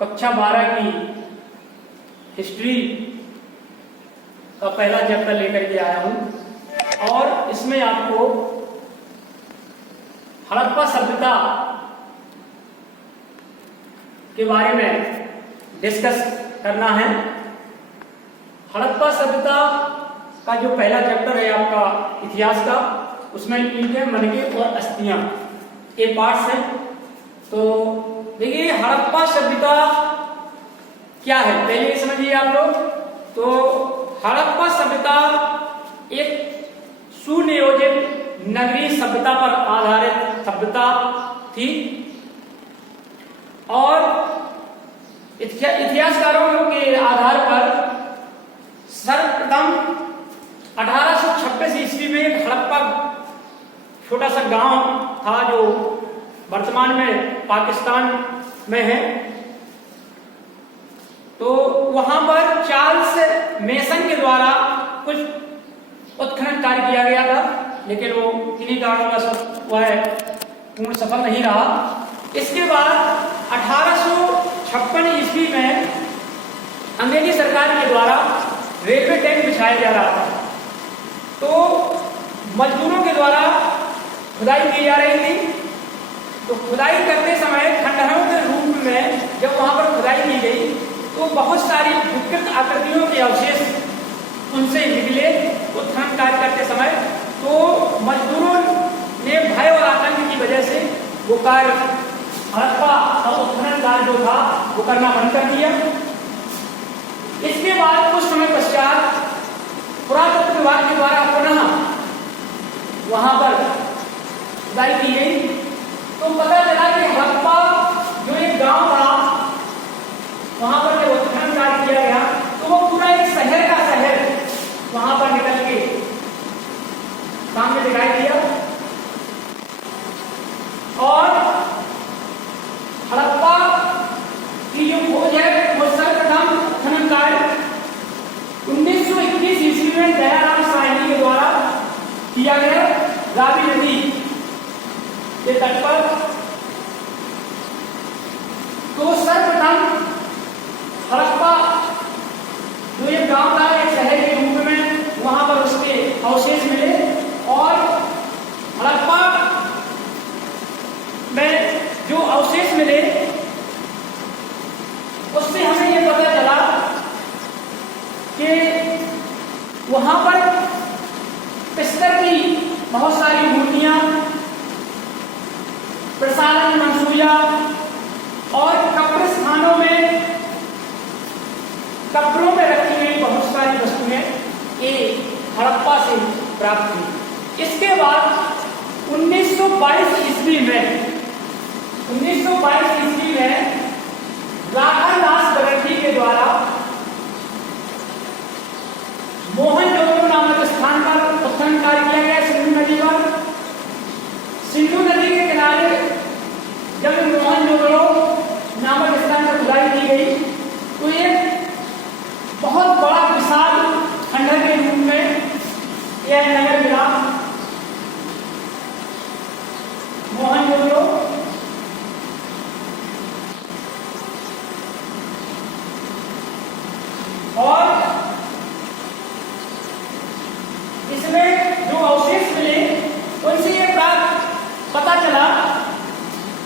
कक्षा 12 की हिस्ट्री का पहला चैप्टर लेकर के आया हूं और इसमें आपको हड़प्पा सभ्यता के बारे में डिस्कस करना है। हड़प्पा सभ्यता का जो पहला चैप्टर है आपका इतिहास का, उसमें ईंटें, मनके और अस्थियां के पार्ट्स हैं। तो देखिए हड़प्पा सभ्यता क्या है पहले ये समझिए आप लोग। तो हड़प्पा सभ्यता एक सुनियोजित नगरीय सभ्यता पर आधारित सभ्यता थी और इतिहासकारों के आधार पर सर्वप्रथम 1826 ईस्वी में एक हड़प्पा छोटा सा गांव था जो वर्तमान में पाकिस्तान में है। तो वहां पर चार्ल्स मेसन के द्वारा कुछ उत्खनन कार्य किया गया था, लेकिन वो किन्हीं कारणों का वह पूर्ण सफल नहीं रहा। इसके बाद 1856 ईस्वी में अंग्रेजी सरकार के द्वारा रेलवे टैंक बिछाया जा रहा था। तो मजदूरों के द्वारा खुदाई की जा रही थी। तो खुदाई करते समय खंडहरों के रूप में जब वहां पर खुदाई की गई तो बहुत सारी विकृत आकृतियों के अवशेष उनसे निकले उत्खनन कार्य करते समय। तो मजदूरों ने भय और आतंक की वजह से वो कार्य हड़प्पा और उत्खनन कार्य जो था वो करना बंद कर दिया। इसके बाद कुछ समय पश्चात पुरातत्व विभाग के द्वारा पुनः वहां पर खुदाई की गई तो पता चला कि हड़प्पा जो एक गांव था वहां पर जब उत्खनन कार्य किया गया तो वो पूरा एक शहर का शहर वहां पर निकल के सामने दिखाई दिया। और हड़प्पा की जो खोज है वो सर्वप्रथम उत्खनन कार्य 1921 ईस्वी में दयाराम साहनी के द्वारा किया गया रावी नदी के तट पर। तो सर्वप्रथम हड़प्पा जो ये गांव था एक शहर के रूप में वहां पर उसके अवशेष मिले और हड़प्पा में जो अवशेष मिले उससे हमें ये पता चला कि वहां पर पिस्तर की बहुत सारी मूर्तियां, प्रसालन मंसूया और कब्रिस्तानों में कब्रों में रखी गई बहुत सारी वस्तुएं ये हड़प्पा से प्राप्त हुई। इसके बाद 1922 ईस्वी में राधादास बनर्जी के द्वारा मोहनजोदड़ो नामक स्थान पर उत्खनन कार्य किया गया सिंधु नदी पर। सिंधु नदी के किनारे जब मोहनजोदड़ो नामक स्थान पर खुदाई की गई तो एक बहुत बड़ा विशाल खंडहर के रूप में यह नगर मिला मोहनजोदड़ो। और इसमें जो अवशेष मिले उनसे ये पता चला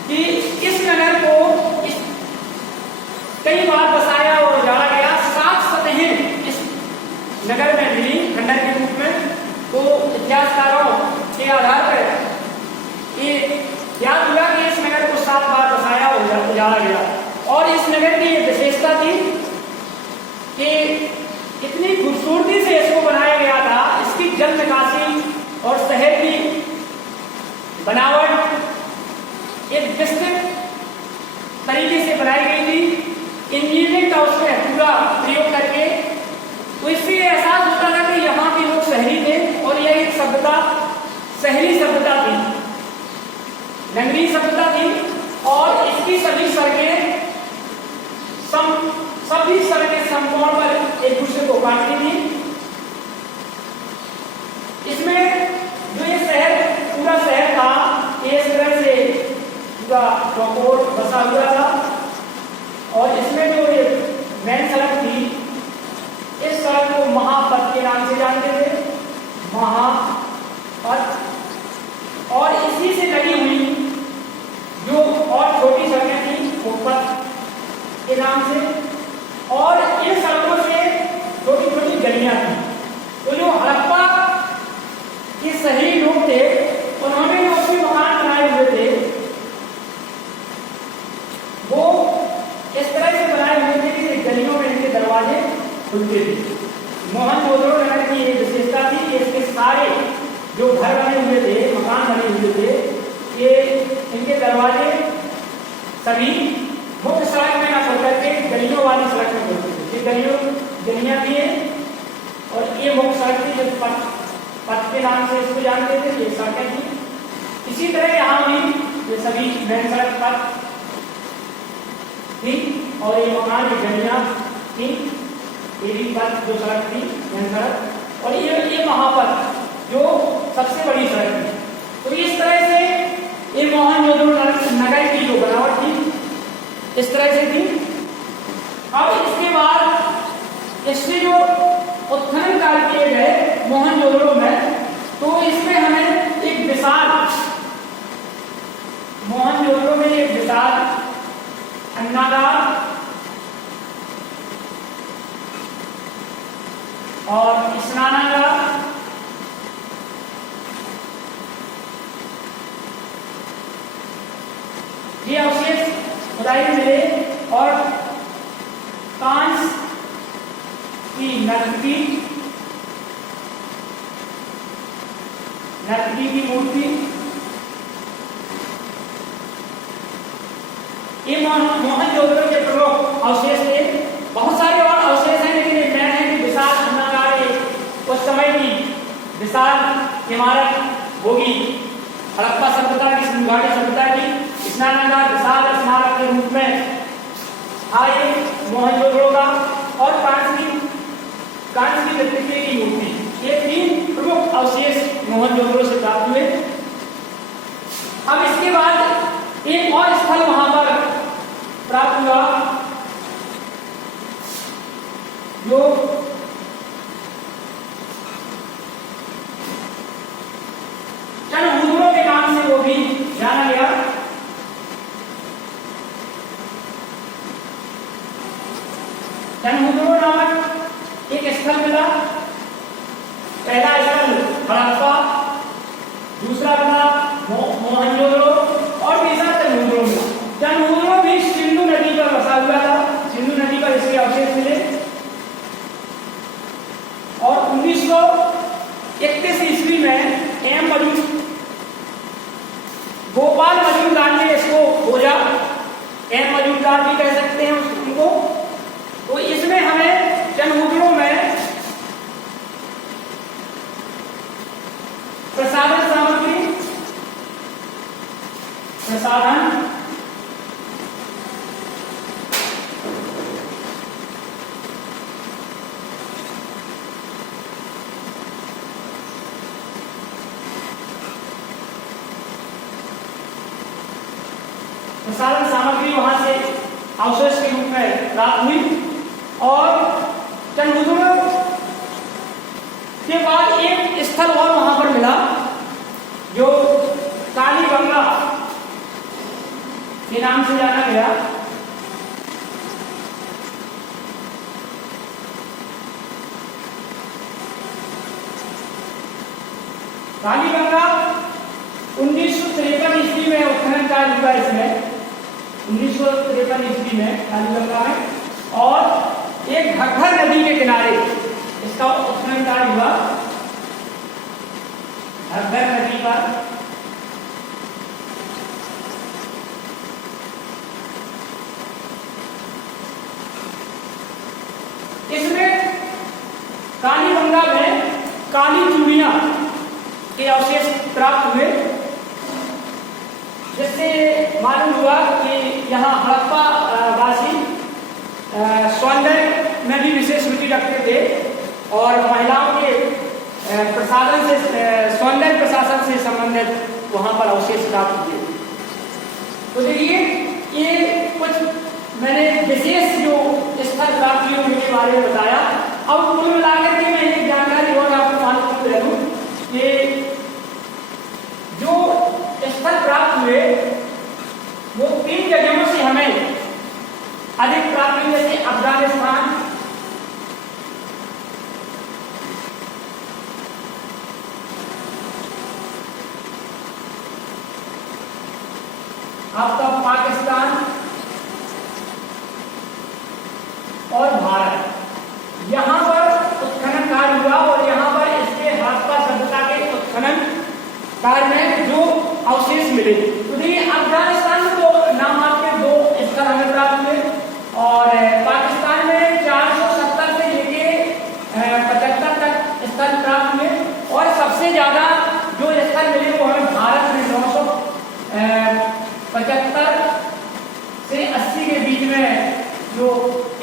कि इस नगर को कई बार बसाया और उजाड़ा गया। 7 सतहें इस नगर में मिली खंडहर के रूप में। तो इतिहासकारों के आधार पर ये याद हुआ कि इस नगर को 7 बार बसाया और उजाड़ा गया। और इस नगर की ये विशेषता थी कि इतनी खूबसूरती से इसको बनाया गया था। इसकी जल निकासी और शहर की बनावट एक विस्तृत तरीके से बनाई गई थी। इंजीनियरिंग का उसमें पूरा प्रयोग करके तो इससे एहसास होता था कि यहाँ के लोग शहरी थे और यह एक सभ्यता शहरी सभ्यता थी, नगरीय सभ्यता थी। और इसकी सभी सड़कें समकोण पर एक दूसरे को काटती थी। इसमें जो ये शहर पूरा शहर था इस तरह से पूरा चौकोर बसा हुआ था। और इसमें जो ये मेन सड़क थी, इस सड़क को महापथ के नाम से जानते थे, महापथ। और इसी से लगी हुई जो और छोटी सड़कें थी वो पथ के नाम से, और इन सड़कों से छोटी छोटी गलियां थी। तो जो हड़प्पा के सही लोग थे उन्होंने जो अपने मकान बनाए हुए थे वो इस तरह से बनाए हुए थे कि गलियों में इनके दरवाजे खुलते थे। मोहनजोदड़ो नगर की एक विशेषता थी कि इसके सारे जो घर बने हुए थे, मकान बने हुए थे, ये इनके दरवाजे सभी मुख्य सड़क में ना खुल करके गलियों वाली सड़क में खुलते थे। ये गलियां थी और ये मुख्य सड़क थी, जो पथ के नाम से इसको जानते थे, ये सड़कें थी। इसी तरह यहाँ भी ये सभी मेन सड़क पथ थी और ये मकान की गलियां थी, ये भी पथ जो सड़क थी मेन सड़क, और ये महापथ जो सबसे बड़ी सड़क थी। तो इस तरह से ये मोहनजोदड़ो नगर की जो बनावट थी इस तरह से थी। अब इसके बाद इससे जो उत्खनन कार्य किए गए मोहनजोदड़ो में, तो इसमें हमें एक विशाल मोहनजोदड़ो में एक विशाल अन्नागार और स्नानागार ये अवशेष खुदाई में मिले, और कांस की नर्तकी की मूर्ति, ये मोहनजोदड़ो के प्रमुख अवशेष थे। बहुत सारे और अवशेष हैं, लेकिन एक मैन है कि विशाल अन्नागार उस समय की विशाल इमारत होगी हड़प्पा सभ्यता की, सिंधुघाटी सभ्यता की। स्नानागार विशाल स्मारक के रूप में आए मोहनजोदड़ो का, और कांस की नर्तकी की मूर्ति, ये तीन प्रमुख अवशेष मोहनजोदड़ो से प्राप्त हुए। अब इसके बाद एक और स्थल वहां पर प्राप्त हुआ जो चनहुदड़ो के नाम से वो भी जाना गया। चनहुदड़ो नामक एक स्थल मिला। पहला स्थल हड़प्पा, दूसरा मिला मोहनजोदड़ो और तीसरा चनहुदड़ो मिला। चनहुदड़ो भी सिंधु नदी पर बसा हुआ था, सिंधु नदी पर इसके अवशेष मिले, और 1931 ईस्वी में गोपाल मजूमदार ने इसको खोजा, मजूमदार भी कह सकते हैं उनको। तो इसमें हमें चनहुदड़ो में प्रसाधन सामग्री, प्रसाधन सामग्री वहां से अवशेष के रूप में प्राप्त हुई। और चनहुदड़ो के बाद एक स्थल और वहां पर मिला जो कालीबंगा के नाम से जाना गया। कालीबंगा 1953 ईस्वी में उत्खनन कार्य हुआ इसमें, 1953 ईस्वी में कालीबंगा में, और एक घग्घर नदी के किनारे इसका उत्खनन कार्य हुआ। घग्घर नदी पर इसमें कालीबंगा में काली चूड़ियां के अवशेष प्राप्त हुए, जिससे मालूम हुआ कि यहाँ हड़प्पा वासी सौंदर्य में भी विशेष रुचि रखते थे और महिलाओं के प्रसाधन से, सौंदर्य प्रशासन से संबंधित वहाँ पर अवशेष प्राप्त हुए। तो देखिए ये कुछ मैंने विशेष बारे में बताया। अब कुल मिलाकर के मैं एक जानकारी और आपको मालूम दे दूं कि जो स्थल प्राप्त हुए वो 3 जगहों से हमें अधिक प्राप्त हुए, जैसे अफगानिस्तान, आपका पाकिस्तान और भारत। यहां पर उत्खनन कार्य हुआ और यहां पर इसके हड़प्पा सभ्यता के उत्खनन कार्य में जो अवशेष मिले, तो देखिए अफगानिस्तान में तो नाम आपके 2 स्थल हमें प्राप्त हुए और पाकिस्तान में 470 से लेके 75 तक स्थल प्राप्त हुए और सबसे ज्यादा जो स्थल मिले वो हमें भारत में 975 से 80 के बीच में जो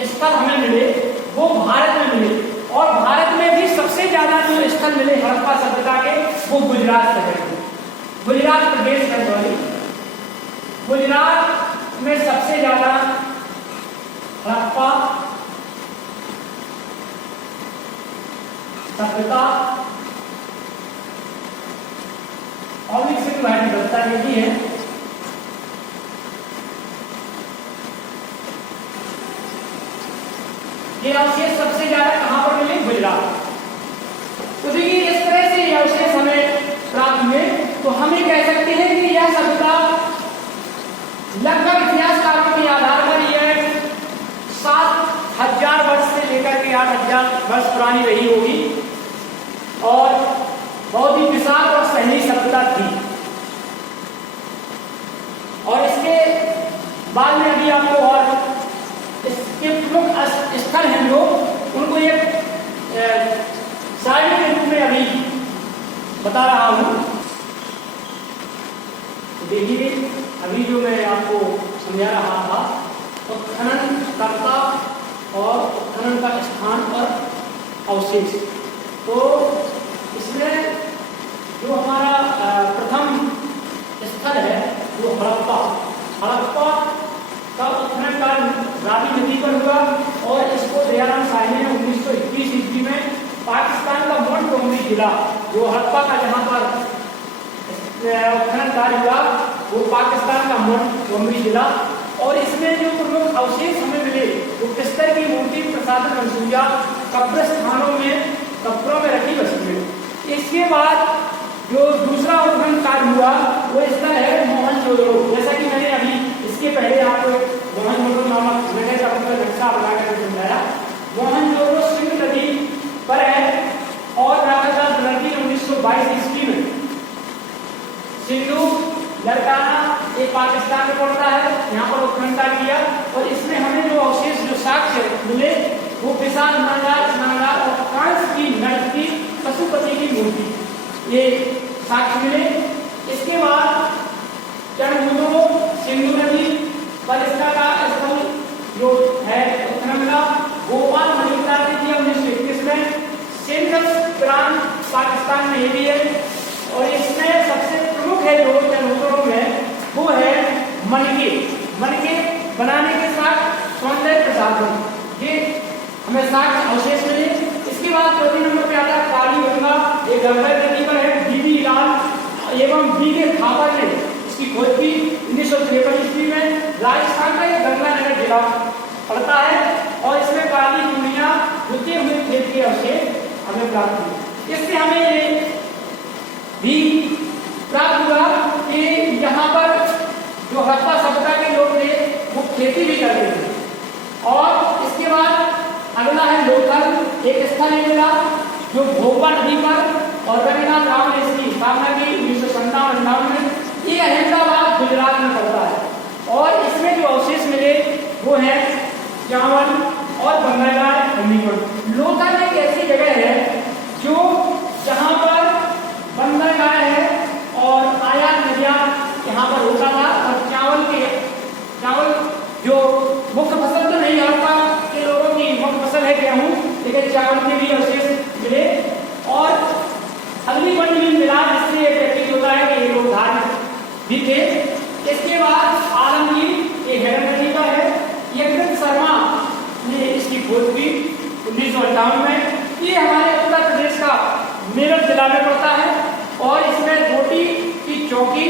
स्थल हमें मिले वो भारत में मिले। और भारत में भी सबसे ज्यादा जो स्थल मिले हड़प्पा सभ्यता के वो गुजरात शहर में, गुजरात प्रदेश है, सॉरी गुजरात में सबसे ज्यादा हड़प्पा सभ्यता और विकसित भारतीय सभ्यता यही है। ये अवशेष सबसे ज्यादा कहां पर मिले? गुजरात। तो देखिए इस तरह से ये अवशेष हमें प्राप्त हुए, तो हम ये कह सकते हैं कि यह सभ्यता लगभग इतिहासकारों के आधार पर यह 7000 वर्ष से लेकर के 8000 वर्ष पुरानी रही होगी और बहुत ही विशाल और सहनी सभ्यता थी। और इसके बाद में अभी आपको और इसके प्रमुख स्थल हैं जो उनको एक साइड के रूप में अभी बता रहा हूं। देखिए अभी जो मैं आपको समझा रहा था उत्खनन कर्ता और उत्खनन का स्थान और अवशेष, तो इसमें जो हमारा प्रथम स्थल है वो हड़प्पा का उत्खनन कार्य रावी नदी पर हुआ और इसको दयाराम साहनी ने 1921 ईस्वी में पाकिस्तान का मोंटगोमरी जिला जो हड़प्पा का जहां पर उत्खनन कार्य हुआ वो पाकिस्तान का मोंटगोमरी जिला। और इसमें जो प्रमुख अवशेष हमें मिले वो पिस्तर की मूर्ति, प्रसादन मंसूरिया कब्रों में रखी बसी है। इसके बाद जो दूसरा उत्खनन कार्य हुआ वो स्थल है मोहनजोदड़ो। जैसा कि मैंने अभी इसके पहले आपको मोहनजोदड़ो नामक जगह का मतलब नक्शा बनाकर समझाया। मोहनजोदड़ो सिंधु नदी पर है और राजादास बनर्जी ने 1922 ईस्वी में सिंधु लड़काना ये पाकिस्तान में पड़ता है, यहाँ पर उत्खनन कार्य किया और इसमें हमें जो अवशेष जो साक्ष्य मिले वो विशाल स्नानगार और कांस की नर्तकी पशुपति की मूर्ति ये साक्ष्य मिले। इसके बाद चरणभूतों सिंधु नदी पर इसका का स्थल जो है उत्खनन का भोपाल मणिपुर ने किया 1921 में। सिंध प्रांत पाकिस्तान में ये भी है और इसमें सबसे प्रमुख है जो चरणभूतों में वो है मनके बनाने के साथ सौंदर्य प्रसाधन, ये हमें साक्ष्य अवशेष मिले। इसके बाद चौथी नंबर पे आता है काली गंगा, ये गंगा नदी पर है। बीबी लाल एवं बीगे खापर ने इसकी खोज की 1953 ईस्वी में। राजस्थान का एक गंगानगर जिला पड़ता है और इसमें काली दुनिया रुके हुए खेत के अवशेष हमें प्राप्त हुए। इससे हमें ये भी प्राप्त हुआ कि यहाँ पर जो हड़प्पा सभ्यता के लोग थे वो खेती भी करते थे। और इसके बाद अगला है लोथल, एक स्थल है मिला जो भोगवा नदी पर और रविनाथ राव ने इसकी स्थापना की 1957 में। ये अहमदाबाद गुजरात में पड़ता है और इसमें जो अवशेष मिले वो है चावल और बंगाल हमीरपुर। लोथल एक ऐसी जगह है जो जहाँ पर बंदर गाय है और आयात नदियाँ यहाँ पर होता था और चावल जो मुख्य फसल तो नहीं हड़प्पा के लोगों की मुख्य फसल है गेहूं, लेकिन चावल के भी अवशेष मिले। और अगली मंडली मिला जिससे ये प्रतीत होता है कि ये लोग धार्मिक भी थे। इसके बाद आलमगीर ये हैदर नदी का है, यज्ञ शर्मा ने इसकी खोज की चौकी,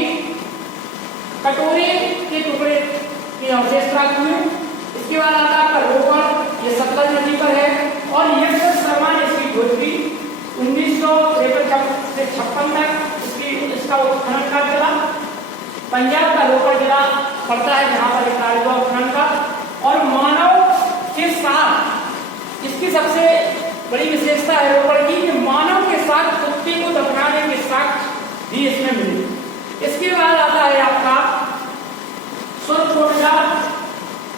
कटोरे के टुकड़े के अवशेष प्राप्त हुए। इसके बाद आता है आपका रोपड़, ये सतलज नदी पर है, और यक्षर शर्मा ने इसकी खोज की 1953 से 56 तक इसका उत्खनन कार्य चला। पंजाब का रोपड़ जिला पड़ता है जहां पर कार्य हुआ उत्खनन का। और मानव के साथ इसकी सबसे बड़ी विशेषता है रोपड़ की कि मानव के साथ कुत्ते को दफनाने के साक्ष्य भी इसमें मिले। इसके बाद आता है आपका सुरकोटड़ा,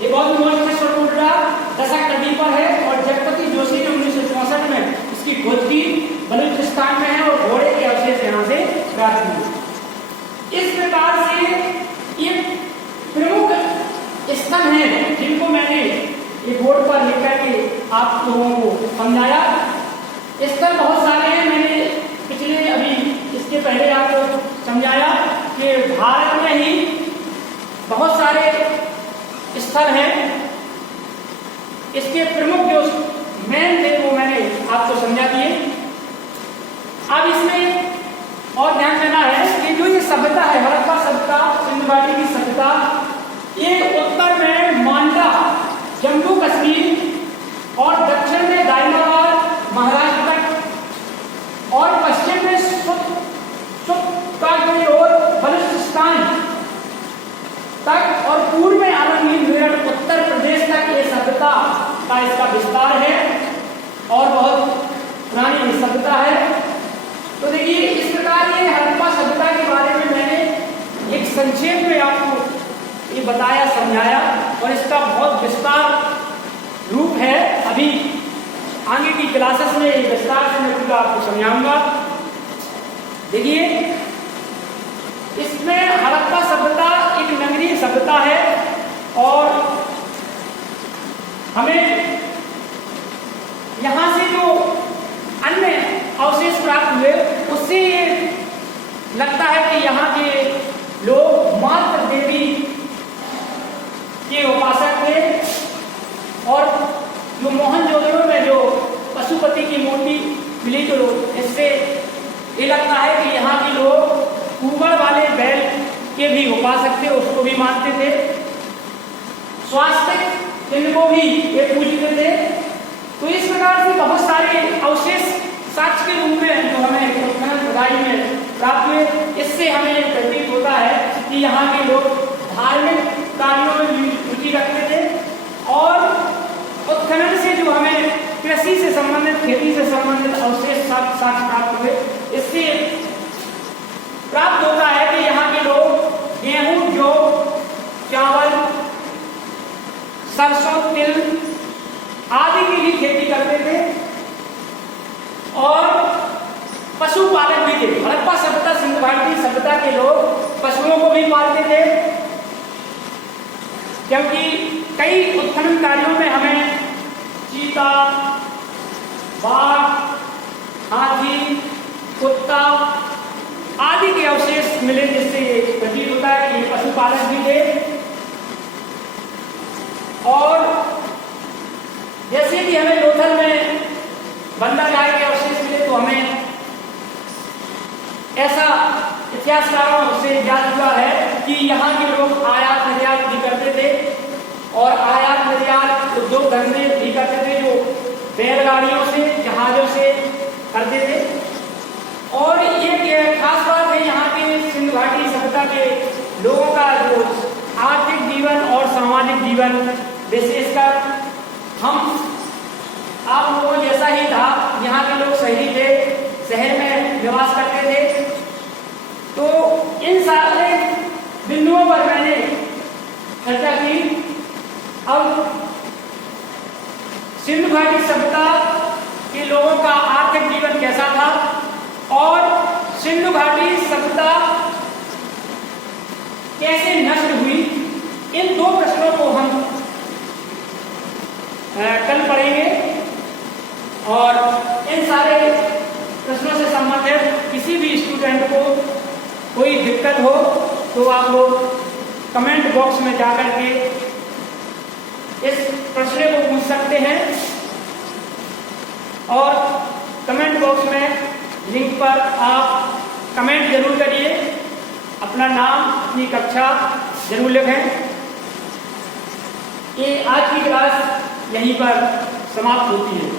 ये बहुत मौजूद है। सुरकोटड़ा दशक नदी पर है और जगपति जोशी ने 1964 में इसकी खोज की, बलूचिस्तान में है और घोड़े के अवशेष यहाँ से प्राप्त हुए। इस प्रकार से ये प्रमुख स्थल हैं जिनको मैंने ये बोर्ड पर लिख करके आप लोगों को समझाया। स्थल बहुत सारे हैं, मैंने पिछले अभी इसके पहले आपको समझाया कि भारत में ही बहुत सारे स्थल हैं। इसके प्रमुख जो मेन थे वो मैंने आपको समझा दिए। अब इसमें और ध्यान देना है कि जो ये सभ्यता है, हड़प्पा सभ्यता, सिंधु घाटी की सभ्यता, ये उत्तर में मांडा, जम्मू कश्मीर और दक्षिण में गाजियाबाद, महाराष्ट्र तक और पश्चिम में सुत्तागढ़ और बलूचिस्तान तक और पूर्व में आलमगीर मेरठ उत्तर प्रदेश तक ये सभ्यता का इसका विस्तार है और बहुत पुरानी सभ्यता है। तो देखिए इस प्रकार ये हड़प्पा सभ्यता के बारे में मैंने एक संक्षेप में आपको ये बताया, समझाया और इसका बहुत विस्तार रूप है। अभी आगे की क्लासेस में विस्तार से मैं पूरा आपको समझाऊंगा। देखिए इसमें हड़प्पा सभ्यता एक नगरीय सभ्यता है और हमें यहाँ से जो अन्य अवशेष प्राप्त हुए उससे ये लगता है कि यहाँ के लोग मात्र देवी के उपासक थे और जो मोहनजोदड़ो में जो पशुपति की मूर्ति मिली तो इससे ये लगता है कि यहाँ के लोग ऊपर वाले बैल के भी उपासक थे, उसको भी मानते थे। स्वास्थ्य चिन्ह को भी ये पूजते थे। तो इस प्रकार से बहुत सारे अवशेष साक्ष्य के रूप में जो हमें उत्खनन खुदाई में प्राप्त हुए, इससे हमें प्रतीत होता है कि यहाँ के लोग धार्मिक कार्यों में रुचि रखते थे और उत्खनन से जो हमें कृषि से संबंधित, खेती से संबंधित अवशेष साक्ष्य प्राप्त हुए, इससे प्राप्त होता है कि यहाँ के लोग गेहूं, जौ, चावल, सरसों, तिल आदि की भी खेती करते थे और पशुपालक भी थे। हड़प्पा सभ्यता, सिंधु घाटी सभ्यता के लोग पशुओं को भी पालते थे, क्योंकि कई उत्खनन कार्यों में हमें चीता, बाघ, हाथी, कुत्ता आदि के अवशेष मिले, जिससे प्रतीत होता है कि ये पशुपालक भी थे। और जैसे कि हमें लोथल में बंदा गाय के अवशेष मिले तो हमें ऐसा इतिहासकारों से ज्ञात हुआ है कि यहाँ के लोग आयात निर्यात भी करते थे और आयात निर्यात उद्योग धंधे भी करते थे, जो बैलगाड़ियों से, जहाजों से करते थे। और ये खास बात है यहाँ के सिंधु घाटी सभ्यता के लोगों का जो आर्थिक जीवन और सामाजिक जीवन, विशेषकर हम आप लोगों जैसा ही था। यहाँ के लोग शहरी थे, शहर में निवास करते थे। तो इन सारे बिंदुओं पर मैंने चर्चा की। अब सिंधु घाटी सभ्यता के लोगों का आर्थिक जीवन कैसा था और सिंधु घाटी सभ्यता कैसे नष्ट हुई, इन दो प्रश्नों को हम कल पढ़ेंगे। और इन सारे प्रश्नों से संबंधित किसी भी स्टूडेंट को कोई दिक्कत हो तो आप लोग कमेंट बॉक्स में जाकर के इस प्रश्न को पूछ सकते हैं और कमेंट बॉक्स में लिंक पर आप कमेंट जरूर करिए। अपना नाम, अपनी कक्षा जरूर लिखें। ये आज की क्लास यहीं पर समाप्त होती है।